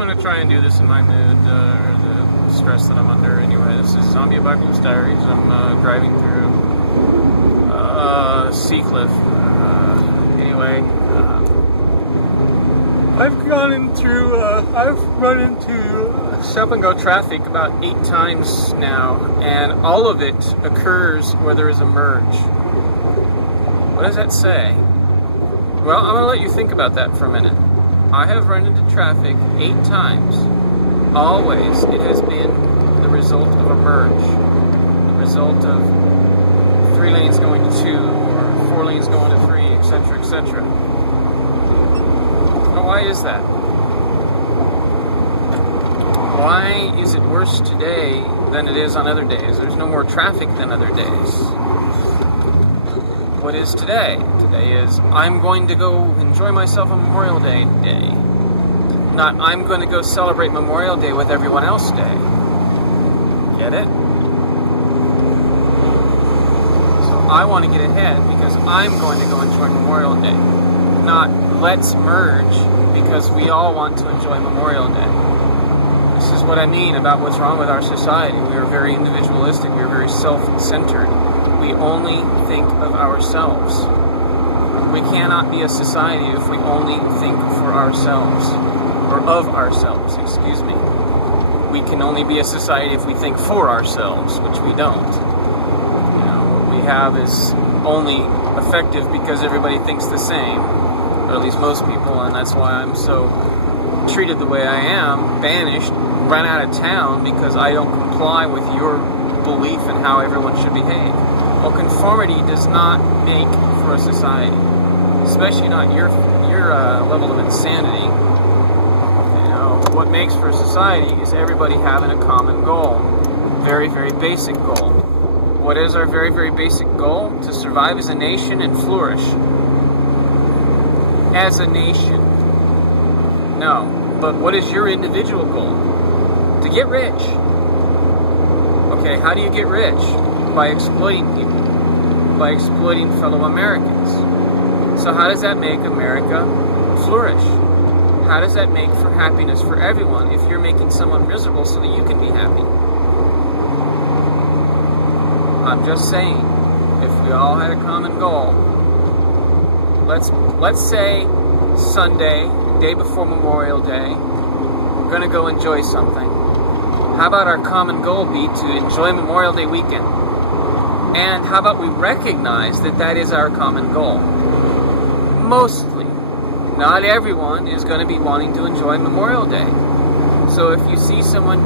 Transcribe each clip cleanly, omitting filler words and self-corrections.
going to try and do this in my mood, or the stress that I'm under. Anyway, this is Zombie Apocalypse Diaries. I'm driving through Seacliff. Anyway, I've run into stop and go traffic about 8 times now, and all of it occurs where there is a merge. What does that say? Well, I'm going to let you think about that for a minute. I have run into traffic 8 times. Always, it has been the result of a merge. The result of 3 lanes going to 2, or 4 lanes going to 3, etc., etc. Now, why is that? Why is it worse today than it is on other days? There's no more traffic than other days. What is today? Today is, I'm going to go enjoy myself on Memorial Day. Not, I'm going to go celebrate Memorial Day with everyone else day. Get it? So I want to get ahead because I'm going to go enjoy Memorial Day. Not, let's merge because we all want to enjoy Memorial Day. This is what I mean about what's wrong with our society. We are very individualistic. We are very self-centered. We only think of ourselves. We cannot be a society if we only think for ourselves, or of ourselves, excuse me. We can only be a society if we think for ourselves, which we don't. You know, what we have is only effective because everybody thinks the same, or at least most people, and that's why I'm so treated the way I am, banished, run out of town because I don't comply with your belief in how everyone should behave. Well, conformity does not make for a society, especially not your level of insanity. You know, what makes for a society is everybody having a common goal, very, very basic goal. What is our very, very basic goal? To survive as a nation and flourish. As a nation. No, but what is your individual goal? To get rich. Okay, how do you get rich? By exploiting people, by exploiting fellow Americans. So how does that make America flourish? How does that make for happiness for everyone if you're making someone miserable so that you can be happy? I'm just saying, if we all had a common goal, let's say Sunday, day before Memorial Day, we're going to go enjoy something. How about our common goal be to enjoy Memorial Day weekend? And how about we recognize that that is our common goal? Mostly. Not everyone is going to be wanting to enjoy Memorial Day. So if you see someone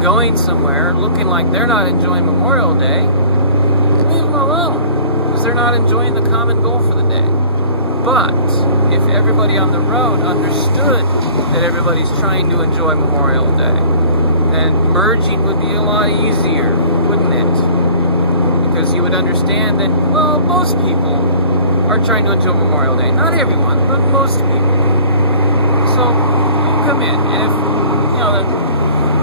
going somewhere looking like they're not enjoying Memorial Day, leave them alone, because they're not enjoying the common goal for the day. But if everybody on the road understood that everybody's trying to enjoy Memorial Day, then merging would be a lot easier, wouldn't it? Because you would understand that, well, most people are trying to enjoy Memorial Day. Not everyone, but most people. So, you come in, and if, you know, the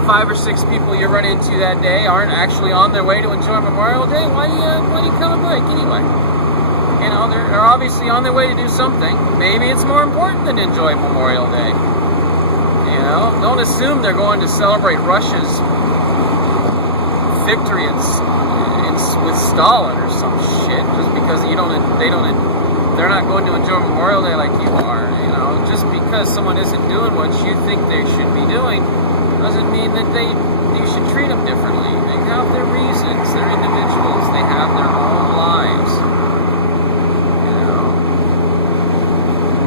5 or 6 people you run into that day aren't actually on their way to enjoy Memorial Day, why do you come and break anyway? You know, they're obviously on their way to do something. Maybe it's more important than enjoy Memorial Day. You know, don't assume they're going to celebrate Russia's victory with Stalin or some shit just because they're not going to enjoy Memorial Day like you are. You know, just because someone isn't doing what you think they should be doing doesn't mean that you should treat them differently. They have their reasons. They're individuals. They have their own lives. You know,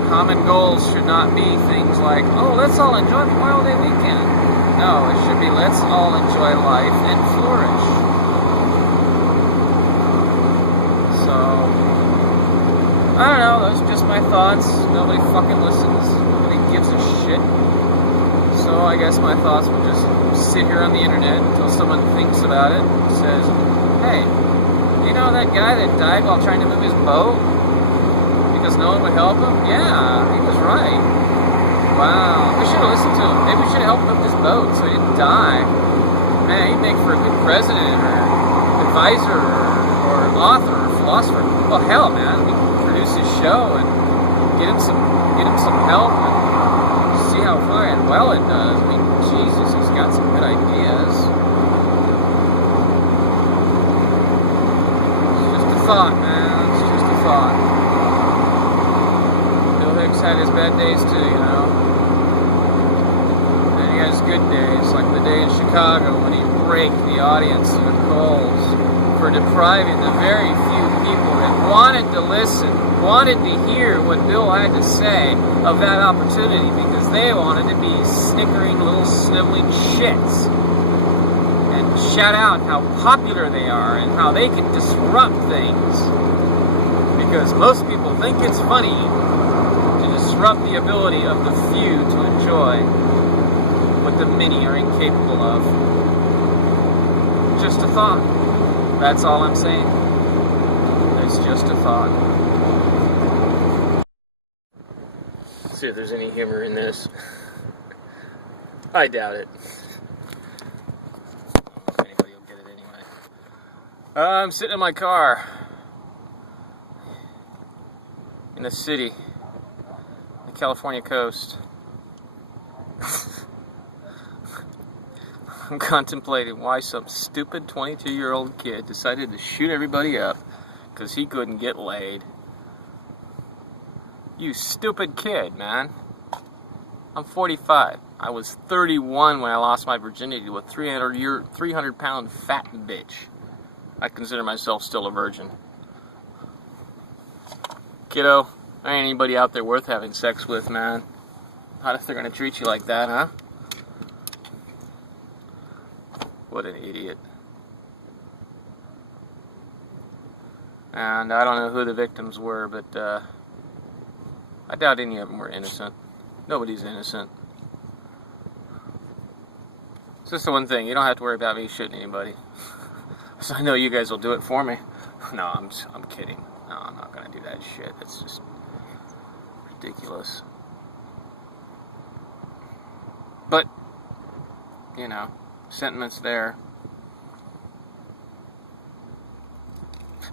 common goals should not be things like, oh, let's all enjoy Memorial Day weekend. No, it should be, let's all enjoy life and flourish. So, I don't know, those are just my thoughts. Nobody fucking listens. Nobody gives a shit. So I guess my thoughts will just sit here on the internet until someone thinks about it and says, hey, you know that guy that died while trying to move his boat? Because no one would help him? Yeah, he was right. Wow, we should have listened to him. Maybe we should have helped him with his boat so he didn't die. Man, he'd make for a good president or advisor or author or philosopher. Well, hell, man, we can produce his show and get him some help and see how far. well it does. I mean, Jesus, he's got some good ideas. It's just a thought, man. It's just a thought. Bill Hicks had his bad days too, you know. And he has good days, like the day in Chicago when he raked the audience to the coals for depriving the very few people that wanted to listen, wanted to hear what Bill had to say of that opportunity, because they wanted to be snickering little sniveling shits and shout out how popular they are and how they can disrupt things, because most people think it's funny to disrupt the ability of the few to enjoy what the many are incapable of. Just a thought. That's all I'm saying. It's just a thought. Let's see if there's any humor in this. I doubt it. If anybody will get it anyway. I'm sitting in my car in the city, the California coast. I'm contemplating why some stupid 22-year-old kid decided to shoot everybody up because he couldn't get laid. You stupid kid, man. I'm 45. I was 31 when I lost my virginity to a 300-pound fat bitch. I consider myself still a virgin. Kiddo, there ain't anybody out there worth having sex with, man. Not if they're gonna treat you like that, huh? What an idiot. And I don't know who the victims were, but I doubt any of them were innocent. Nobody's innocent. It's just the one thing. You don't have to worry about me shooting anybody. So I know you guys will do it for me. No, I'm kidding. No, I'm not going to do that shit. It's just ridiculous. But, you know, sentiments there.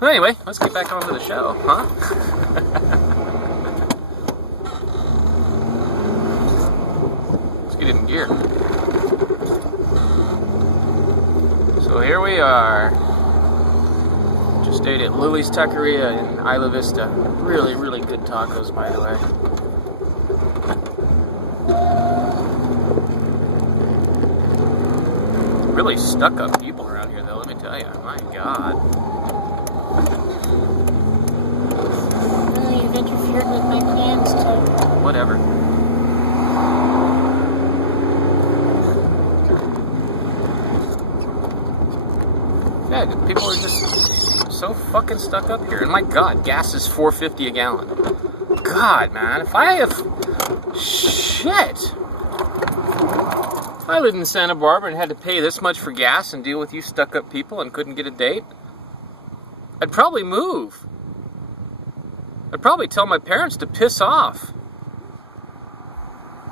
Well, anyway, let's get back on to the show, huh? Let's get in gear. So here we are. Just stayed at Lily's Taqueria in Isla Vista. Really, really good tacos, by the way. Really stuck up people around here, though, let me tell you. My God. Really, you've interfered with my plans too. Whatever. Yeah, people are just so fucking stuck up here. And my God, gas is $4.50 a gallon. God, man, if I have... Shit! If I lived in Santa Barbara and had to pay this much for gas and deal with you stuck-up people and couldn't get a date, I'd probably move. I'd probably tell my parents to piss off.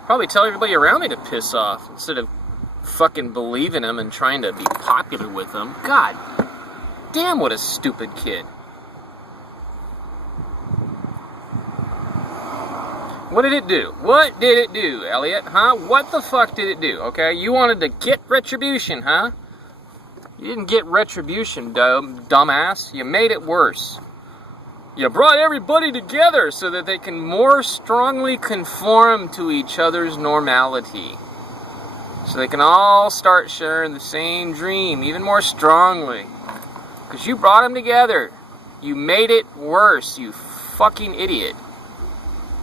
Probably tell everybody around me to piss off instead of fucking believing them and trying to be popular with them. God damn, what a stupid kid. What did it do? What did it do, Elliot? Huh? What the fuck did it do? Okay, you wanted to get retribution, huh? You didn't get retribution, dumbass. You made it worse. You brought everybody together so that they can more strongly conform to each other's normality. So they can all start sharing the same dream, even more strongly. Because you brought them together. You made it worse, you fucking idiot.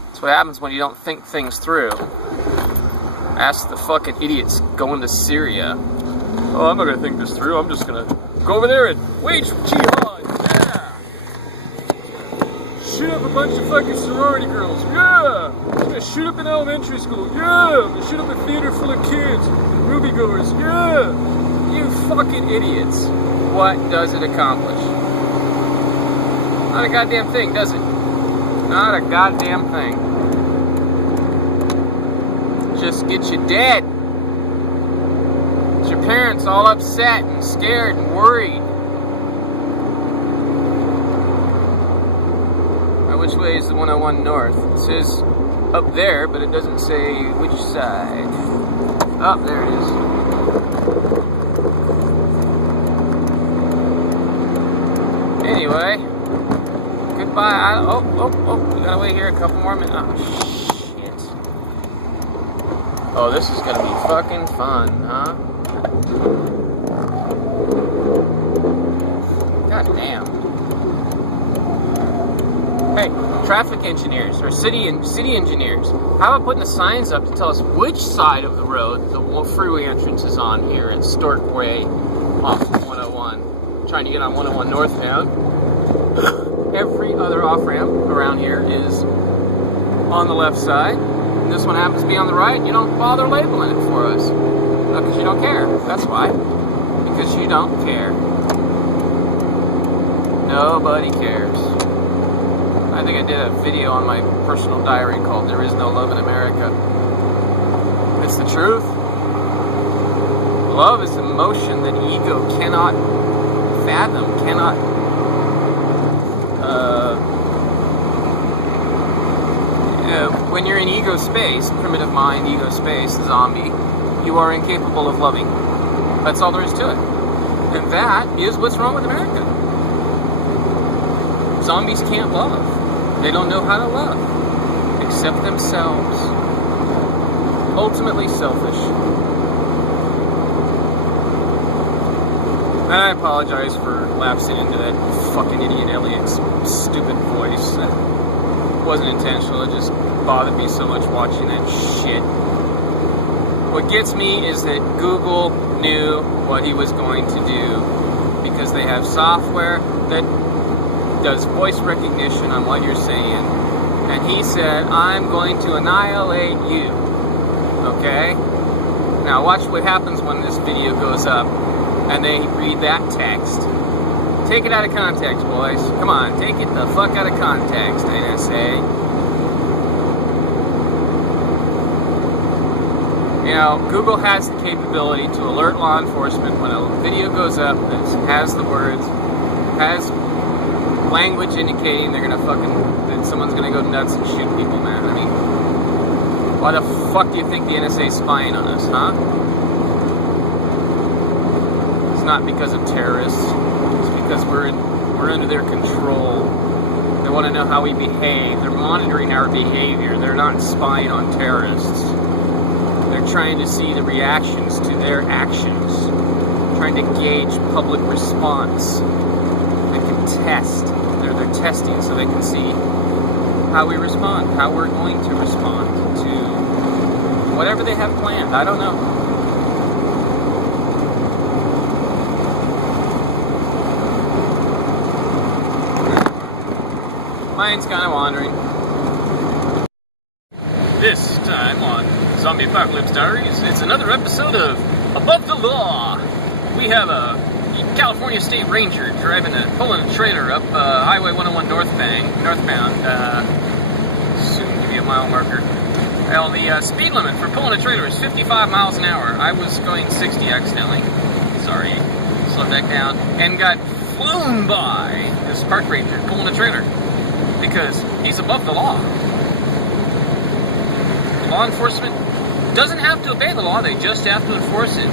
That's what happens when you don't think things through. Ask the fucking idiots going to Syria. Oh, I'm not going to think this through. I'm just going to go over there and wage jihad. Yeah! Shoot up a bunch of fucking sorority girls. Yeah! I'm going to shoot up an elementary school. Yeah! I'm going to shoot up a theater full of kids and moviegoers. Yeah! You fucking idiots. What does it accomplish? Not a goddamn thing, does it? Not a goddamn thing. Just get you dead. Get your parents all upset and scared and worried. Now, which way is the 101 north? It says up there, but it doesn't say which side. Oh, there it is. Anyway, goodbye. Oh, we gotta wait here a couple more minutes. Oh, shit. Oh, this is gonna be fucking fun, huh? God damn. Hey, traffic engineers or city engineers, how about putting the signs up to tell us which side of the road the freeway entrance is on here at Stork Way off 101? Trying to get on 101 northbound. Every other off-ramp around here is on the left side. And this one happens to be on the right. You don't bother labeling it for us. Because you don't care. That's why. Because you don't care. Nobody cares. I think I did a video on my personal diary called There Is No Love in America. It's the truth. Love is emotion that ego cannot fathom, cannot when you're in ego space, primitive mind, ego space, zombie, you are incapable of loving. That's all there is to it. And that is what's wrong with America. Zombies can't love. They don't know how to love. Except themselves. Ultimately selfish. And I apologize for lapsing into that fucking idiot Elliot's stupid voice. It wasn't intentional, it just bothered me so much watching that shit. What gets me is that Google knew what he was going to do because they have software that does voice recognition on what you're saying. And he said, I'm going to annihilate you. Okay? Now watch what happens when this video goes up and they read that text. Take it out of context, boys. Come on, take it the fuck out of context, NSA. You know, Google has the capability to alert law enforcement when a video goes up that has the words, has language indicating they're gonna that someone's gonna go nuts and shoot people, man. I mean, why the fuck do you think the NSA is spying on us, huh? It's not because of terrorists. It's because we're under their control. They want to know how we behave. They're monitoring our behavior. They're not spying on terrorists. They're trying to see the reactions to their actions. Trying to gauge public response. They can test. They're testing so they can see how we respond, how we're going to respond to whatever they have planned. I don't know. Mind's kind of wandering. This time on Zombie Apocalypse Diaries, it's another episode of Above the Law. We have a California State Ranger pulling a trailer up Highway 101 northbound. Soon give you a mile marker. Well, the speed limit for pulling a trailer is 55 miles an hour. I was going 60 accidentally. Sorry. Slow back down. And got flown by this park ranger pulling a trailer. Because he's above the law. Law enforcement doesn't have to obey the law, they just have to enforce it.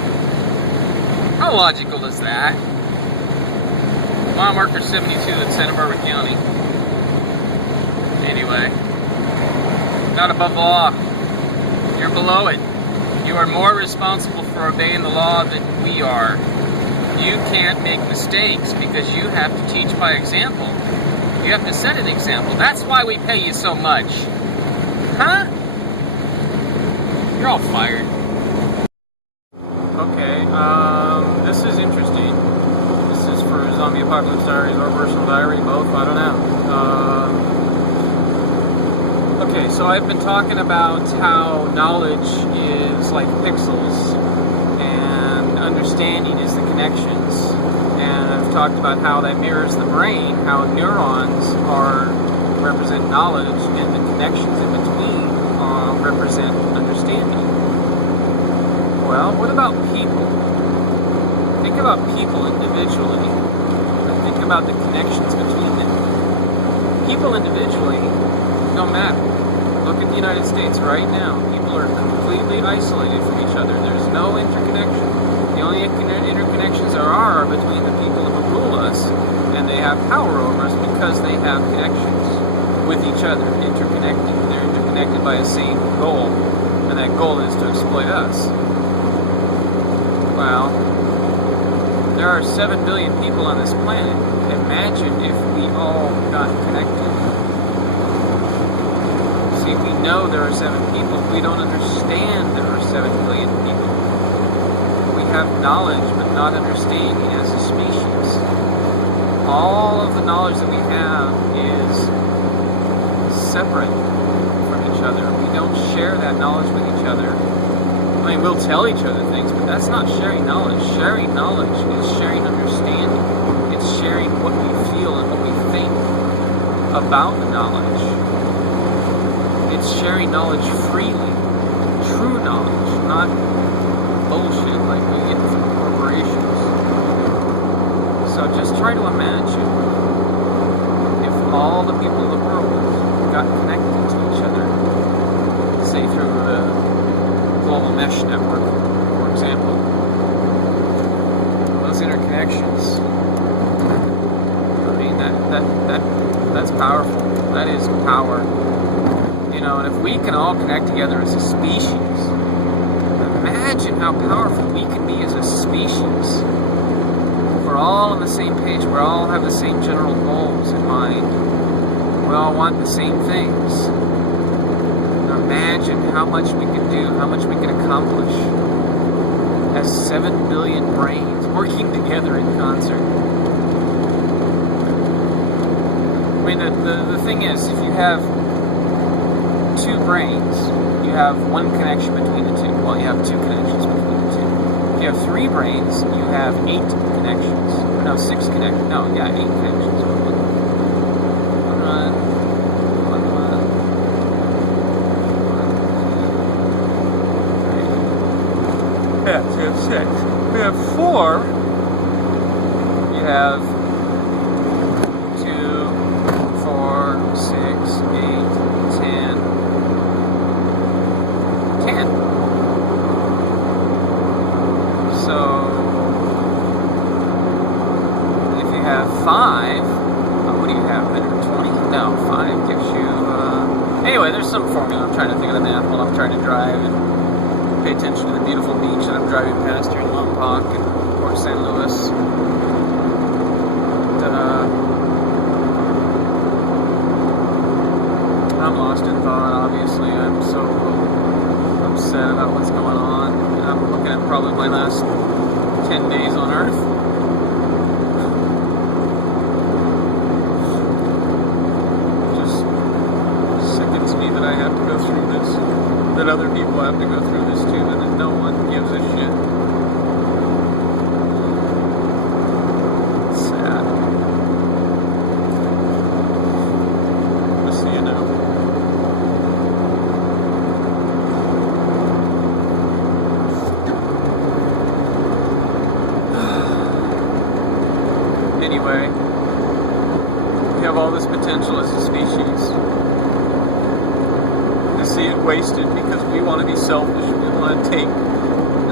How logical is that? Mile marker 72 in Santa Barbara County. Anyway, not above the law. You're below it. You are more responsible for obeying the law than we are. You can't make mistakes because you have to teach by example. You have to set an example. That's why we pay you so much. Huh? You're all fired. Okay, this is interesting. This is for Zombie Apocalypse Diaries or Personal Diary, both, I don't know. Okay, so I've been talking about how knowledge is like pixels and understanding is the connections. And I've talked about how that mirrors the brain, how neurons represent knowledge and the connections in between represent understanding. Well, what about people? Think about people individually, and think about the connections between them. People individually don't matter. Look at the United States right now. People are completely completely isolated from each other. There's no interconnection. The only interconnections there are between the people who rule us, and they have power over us because they have connections with each other, interconnected. They're interconnected by a same goal, and that goal is to exploit us. Well, there are 7 billion people on this planet. Imagine if we all got connected. See, we know there are 7 people. We don't understand there are 7 billion people. We have knowledge, but not understanding as a species. All of the knowledge that we have is separate from each other. We don't share that knowledge with each other. I mean, we'll tell each other things, but that's not sharing knowledge. Sharing knowledge is sharing understanding. It's sharing what we feel and what we think about the knowledge. It's sharing knowledge freely. True knowledge, not bullshit like we get from corporations. So just try to imagine if all the people in the world got connected to each other, say through the global mesh network, for example. Those interconnections, I mean, that's powerful. That is power. You know, and if we can all connect together as a species, imagine how powerful we can be as a species. We're all on the same page. We all have the same general goals in mind. We all want the same things. Imagine how much we could do, how much we could accomplish as 7 billion brains working together in concert. I mean, the thing is, if you have 2 brains, you have one connection between the 2. Well, you have 2 connections between the 2. If you have 3 brains, you have 8 connections. Or no, 6 connections. No, yeah, 8 connections. Yeah, so you have 6. We have 4. You have 2, 4, 6, 8, 10. 10. So, if you have 5, what do you have? 120? No, 5 gives you, anyway, there's some formula. I'm trying to think of the math while I'm trying to drive and pay attention to the beautiful beach that I'm driving past here in Lompoc and Port St. Louis. I'm lost in thought, obviously. I'm so upset about what's going on. And I'm looking at probably my last 10 days on Earth. Just sickens me that I have to go through this. That other people have to go through this too, and that no one gives a shit. It's sad. Just so you know. Anyway, we have all this potential as a species. See it wasted because we want to be selfish, we want to take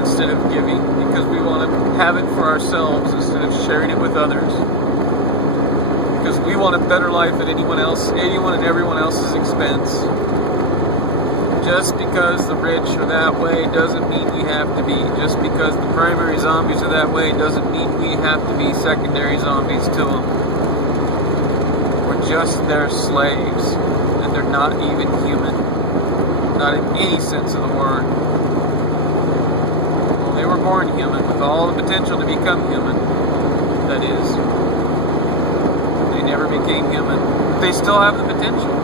instead of giving, because we want to have it for ourselves instead of sharing it with others, because we want a better life at anyone and everyone else's expense. Just because the rich are that way doesn't mean we have to be. Just because the primary zombies are that way doesn't mean we have to be secondary zombies to them. We're just their slaves, and they're not even human. Not in any sense of the word. Well, they were born human with all the potential to become human. That is, they never became human. But they still have the potential.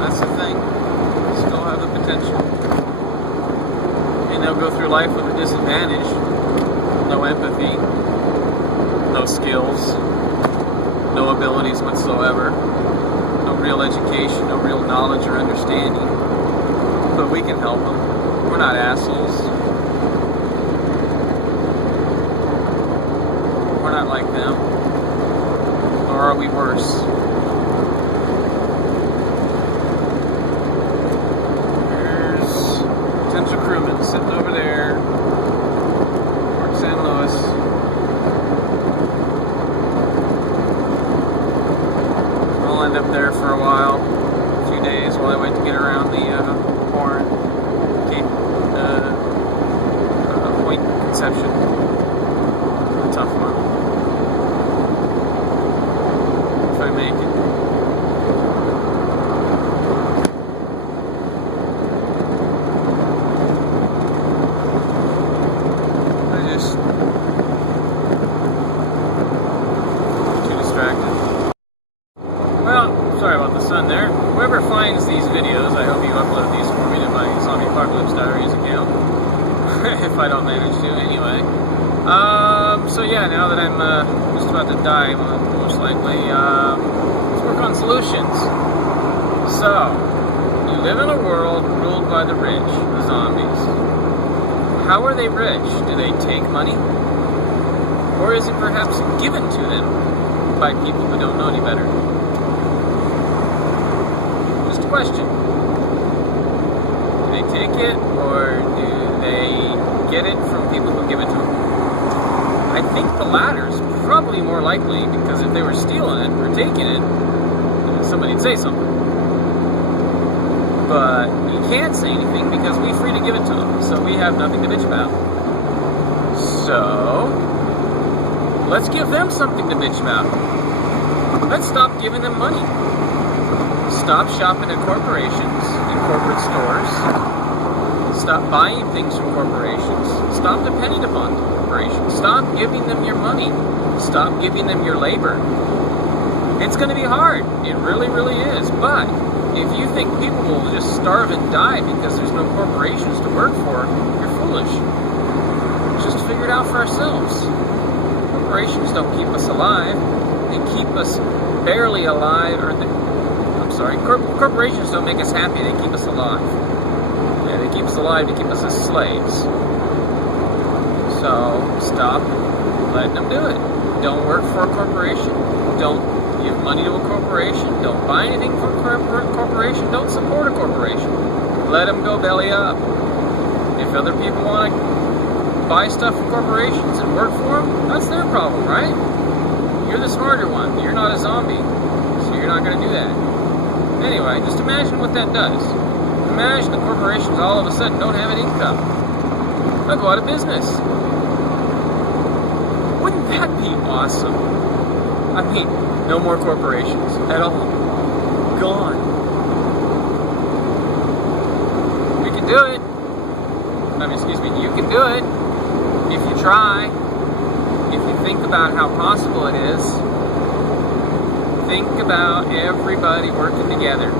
That's the thing. They still have the potential. And they'll go through life with a disadvantage. No empathy. No skills. No abilities whatsoever. No real education. No real knowledge or understanding. But we can help them. We're not assholes. We're not like them. Nor are we worse. There's sitting over there. Port St. Louis. I'll end up there for a while, a few days, while I wait to get around the horn, Point Conception. A tough one. If I make it. There. Whoever finds these videos, I hope you upload these for me to my Zombie Apocalypse Diaries account. If I don't manage to, anyway. So yeah, now that I'm just about to die, most likely, let's work on solutions. So, you live in a world ruled by the rich, the zombies. How are they rich? Do they take money? Or is it perhaps given to them by people who don't know any better? Question. Do they take it, or do they get it from people who give it to them? I think the latter is probably more likely, because if they were stealing it or taking it, somebody'd say something. But you can't say anything because we're free to give it to them, so we have nothing to bitch about. So, let's give them something to bitch about. Let's stop giving them money. Stop shopping at corporations and corporate stores. Stop buying things from corporations. Stop depending upon corporations. Stop giving them your money. Stop giving them your labor. It's going to be hard. It really, really is. But if you think people will just starve and die because there's no corporations to work for, you're foolish. Just figure it out for ourselves. Corporations don't keep us alive. They keep us barely alive, corporations don't make us happy, they keep us alive. Yeah, they keep us alive to keep us as slaves. So, stop letting them do it. Don't work for a corporation. Don't give money to a corporation. Don't buy anything from a corporation. Don't support a corporation. Let them go belly up. If other people want to buy stuff from corporations and work for them, that's their problem, right? You're the smarter one. You're not a zombie, so you're not going to do that. Anyway, just imagine what that does. Imagine the corporations all of a sudden don't have an income. They'll go out of business. Wouldn't that be awesome? I mean, no more corporations at all. Gone. We can do it. You can do it. If you try. If you think about how possible it is. Think about everybody working together.